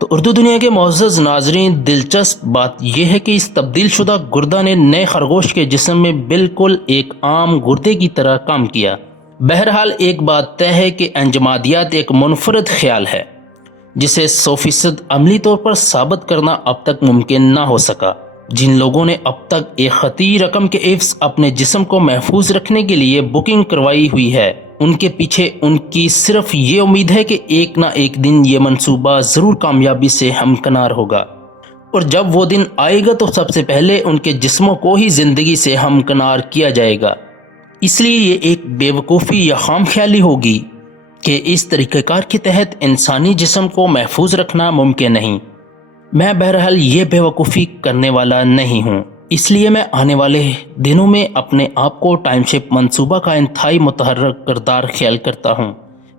تو اردو دنیا کے معزز ناظرین، دلچسپ بات یہ ہے کہ اس تبدیل شدہ گردہ نے نئے خرگوش کے جسم میں بالکل ایک عام گردے کی طرح کام کیا۔ بہرحال ایک بات طے ہے کہ انجمادیات ایک منفرد خیال ہے جسے 100% عملی طور پر ثابت کرنا اب تک ممکن نہ ہو سکا۔ جن لوگوں نے اب تک ایک خطی رقم کے عوض اپنے جسم کو محفوظ رکھنے کے لیے بکنگ کروائی ہوئی ہے، ان کے پیچھے ان کی صرف یہ امید ہے کہ ایک نہ ایک دن یہ منصوبہ ضرور کامیابی سے ہمکنار ہوگا، اور جب وہ دن آئے گا تو سب سے پہلے ان کے جسموں کو ہی زندگی سے ہمکنار کیا جائے گا۔ اس لیے یہ ایک بے وقوفی یا خام خیالی ہوگی کہ اس طریقہ کار کے تحت انسانی جسم کو محفوظ رکھنا ممکن نہیں۔ میں بہرحال یہ بے وقوفی کرنے والا نہیں ہوں، اس لیے میں آنے والے دنوں میں اپنے آپ کو ٹائم شپ منصوبہ کا انتہائی متحرک کردار خیال کرتا ہوں۔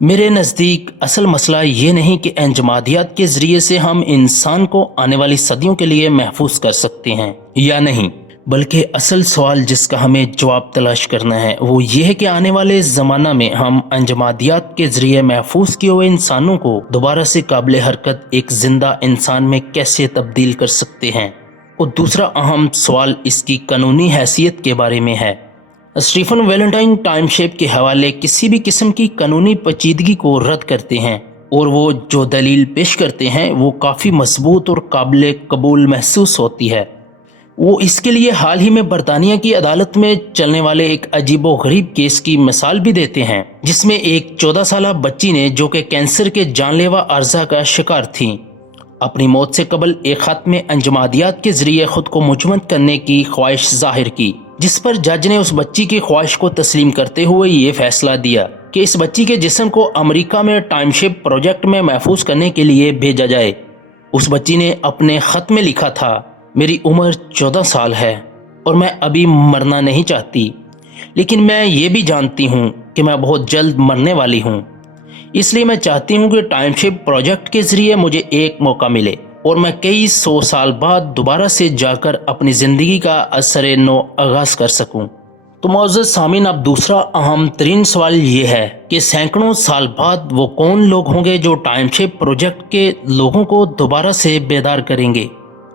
میرے نزدیک اصل مسئلہ یہ نہیں کہ انجمادیات کے ذریعے سے ہم انسان کو آنے والی صدیوں کے لیے محفوظ کر سکتے ہیں یا نہیں، بلکہ اصل سوال جس کا ہمیں جواب تلاش کرنا ہے وہ یہ ہے کہ آنے والے زمانہ میں ہم انجمادیات کے ذریعے محفوظ کیے ہوئے انسانوں کو دوبارہ سے قابل حرکت ایک زندہ انسان میں کیسے تبدیل کر سکتے ہیں، اور دوسرا اہم سوال اس کی قانونی حیثیت کے بارے میں ہے۔ اسٹیفن ویلنٹائن ٹائم شیپ کے حوالے کسی بھی قسم کی قانونی پیچیدگی کو رد کرتے ہیں، اور وہ جو دلیل پیش کرتے ہیں وہ کافی مضبوط اور قابل قبول محسوس ہوتی ہے۔ وہ اس کے لیے حال ہی میں برطانیہ کی عدالت میں چلنے والے ایک عجیب و غریب کیس کی مثال بھی دیتے ہیں، جس میں ایک 14 سالہ بچی نے جو کہ کینسر کے جان لیوا عارضہ کا شکار تھی، اپنی موت سے قبل ایک خط میں انجمادیات کے ذریعے خود کو مجمد کرنے کی خواہش ظاہر کی، جس پر جج نے اس بچی کی خواہش کو تسلیم کرتے ہوئے یہ فیصلہ دیا کہ اس بچی کے جسم کو امریکہ میں ٹائم شپ پروجیکٹ میں محفوظ کرنے کے لیے بھیجا جائے۔ اس بچی نے اپنے خط میں لکھا تھا، میری عمر 14 سال ہے اور میں ابھی مرنا نہیں چاہتی، لیکن میں یہ بھی جانتی ہوں کہ میں بہت جلد مرنے والی ہوں، اس لیے میں چاہتی ہوں کہ ٹائم شپ پروجیکٹ کے ذریعے مجھے ایک موقع ملے اور میں کئی 100 سال بعد دوبارہ سے جا کر اپنی زندگی کا اثر نو آغاز کر سکوں۔ تو معزز سامعین، اب دوسرا اہم ترین سوال یہ ہے کہ سینکڑوں سال بعد وہ کون لوگ ہوں گے جو ٹائم شپ پروجیکٹ کے لوگوں کو دوبارہ سے بیدار کریں گے،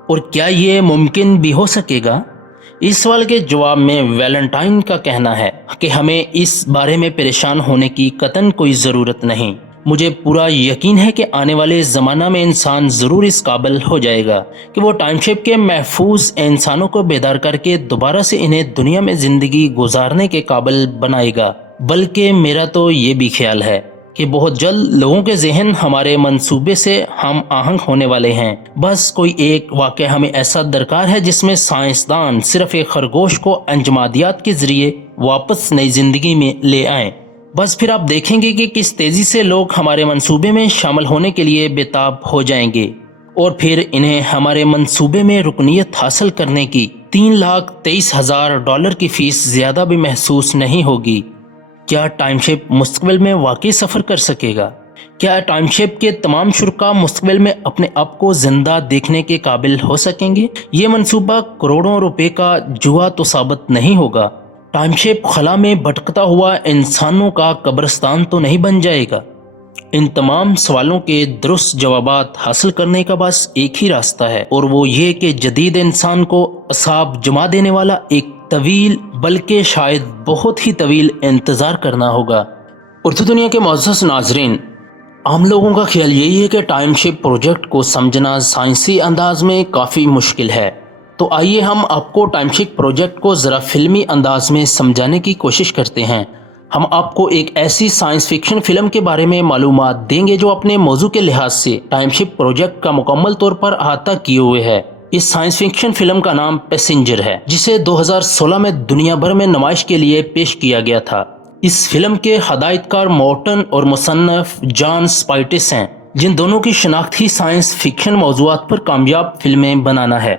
اور کیا یہ ممکن بھی ہو سکے گا؟ اس سوال کے جواب میں ویلنٹائن کا کہنا ہے کہ ہمیں اس بارے میں پریشان ہونے کی قطعاً کوئی ضرورت نہیں۔ مجھے پورا یقین ہے کہ آنے والے زمانہ میں انسان ضرور اس قابل ہو جائے گا کہ وہ ٹائم شپ کے محفوظ انسانوں کو بیدار کر کے دوبارہ سے انہیں دنیا میں زندگی گزارنے کے قابل بنائے گا۔ بلکہ میرا تو یہ بھی خیال ہے کہ بہت جلد لوگوں کے ذہن ہمارے منصوبے سے ہم آہنگ ہونے والے ہیں۔ بس کوئی ایک واقعہ ہمیں ایسا درکار ہے جس میں سائنسدان صرف ایک خرگوش کو انجمادیات کے ذریعے واپس نئی زندگی میں لے آئیں۔ بس پھر آپ دیکھیں گے کہ کس تیزی سے لوگ ہمارے منصوبے میں شامل ہونے کے لیے بےتاب ہو جائیں گے، اور پھر انہیں ہمارے منصوبے میں رکنیت حاصل کرنے کی $3,23,000 کی فیس زیادہ بھی محسوس نہیں ہوگی۔ کیا ٹائم شپ مستقبل میں واقعی سفر کر سکے گا؟ کیا ٹائم شپ کے تمام شرکاء مستقبل میں اپنے آپ کو زندہ دیکھنے کے قابل ہو سکیں گے؟ یہ منصوبہ کروڑوں روپے کا جوا تو ثابت نہیں ہوگا۔ ٹائم شپ خلا میں بھٹکتا ہوا انسانوں کا قبرستان تو نہیں بن جائے گا۔ ان تمام سوالوں کے درست جوابات حاصل کرنے کا بس ایک ہی راستہ ہے، اور وہ یہ کہ جدید انسان کو اعصاب جما دینے والا ایک طویل، بلکہ شاید بہت ہی طویل انتظار کرنا ہوگا۔ اردو دنیا کے معزز ناظرین، عام لوگوں کا خیال یہی ہے کہ ٹائم شپ پروجیکٹ کو سمجھنا سائنسی انداز میں کافی مشکل ہے، تو آئیے ہم آپ کو ٹائم شپ پروجیکٹ کو ذرا فلمی انداز میں سمجھانے کی کوشش کرتے ہیں۔ ہم آپ کو ایک ایسی سائنس فکشن فلم کے بارے میں معلومات دیں گے جو اپنے موضوع کے لحاظ سے ٹائم شپ پروجیکٹ کا مکمل طور پر احاطہ کیے ہوئے ہے۔ اس سائنس فکشن فلم کا نام پیسنجر ہے، جسے 2016 میں دنیا بھر میں نمائش کے لیے پیش کیا گیا تھا۔ اس فلم کے ہدایت کار مورٹن اور مصنف جان سپائٹس ہیں، جن دونوں کی شناخت ہی سائنس فکشن موضوعات پر کامیاب فلمیں بنانا ہے۔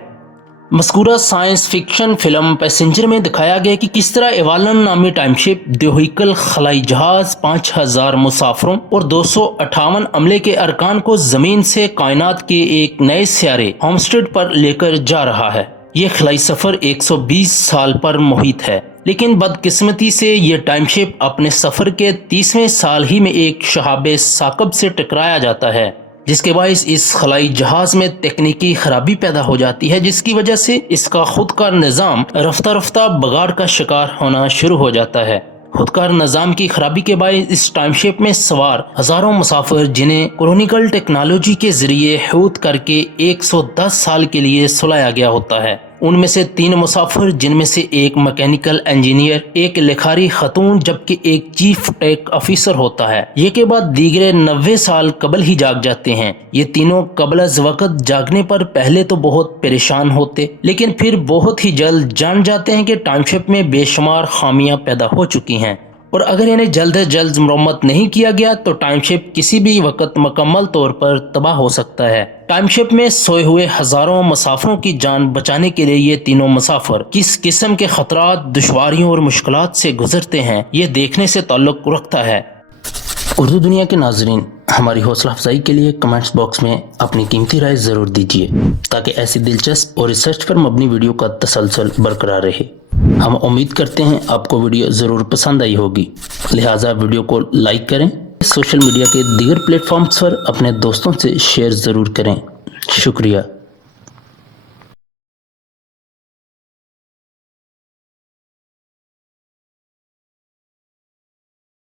مذکورہ سائنس فکشن فلم پیسنجر میں دکھایا گیا کہ کس طرح ایوالن نامی ٹائم شپ دیوہیکل خلائی جہاز 5000 مسافروں اور 258 عملے کے ارکان کو زمین سے کائنات کے ایک نئے سیارے ہومسٹڈ پر لے کر جا رہا ہے۔ یہ خلائی سفر 120 سال پر محیط ہے، لیکن بدقسمتی سے یہ ٹائم شپ اپنے سفر کے 30ویں سال ہی میں ایک شہاب ثاقب سے ٹکرایا جاتا ہے۔ جس کے باعث اس خلائی جہاز میں تکنیکی خرابی پیدا ہو جاتی ہے، جس کی وجہ سے اس کا خود کا نظام رفتہ رفتہ بگاڑ کا شکار ہونا شروع ہو جاتا ہے۔ خودکار نظام کی خرابی کے باعث اس ٹائم شپ میں سوار ہزاروں مسافر جنہیں کرونیکل ٹیکنالوجی کے ذریعے حوت کر کے 110 سال کے لیے سلایا گیا ہوتا ہے، ان میں سے 3 مسافر جن میں سے ایک میکینیکل انجینئر، ایک لکھاری خاتون جبکہ ایک چیف ٹیک آفیسر ہوتا ہے، یہ کے بعد دیگرے 90 سال قبل ہی جاگ جاتے ہیں۔ یہ تینوں قبل از وقت جاگنے پر پہلے تو بہت پریشان ہوتے، لیکن پھر بہت ہی جلد جان جاتے ہیں کہ ٹائم شپ میں بے شمار خامیاں پیدا ہو چکی ہیں، اور اگر انہیں جلد از جلد مرمت نہیں کیا گیا تو ٹائم شپ کسی بھی وقت مکمل طور پر تباہ ہو سکتا ہے۔ ٹائم شپ میں سوئے ہوئے ہزاروں مسافروں کی جان بچانے کے لیے یہ تینوں مسافر کس قسم کے خطرات، دشواریوں اور مشکلات سے گزرتے ہیں، یہ دیکھنے سے تعلق رکھتا ہے۔ اردو دنیا کے ناظرین، ہماری حوصلہ افزائی کے لیے کمنٹس باکس میں اپنی قیمتی رائے ضرور دیجیے تاکہ ایسی دلچسپ اور ریسرچ پر مبنی ویڈیو کا تسلسل برقرار رہے۔ ہم امید کرتے ہیں آپ کو ویڈیو ضرور پسند آئی ہوگی، لہٰذا ویڈیو کو لائک کریں، سوشل میڈیا کے دیگر پلیٹ فارمز پر اپنے دوستوں سے شیئر ضرور کریں۔ شکریہ۔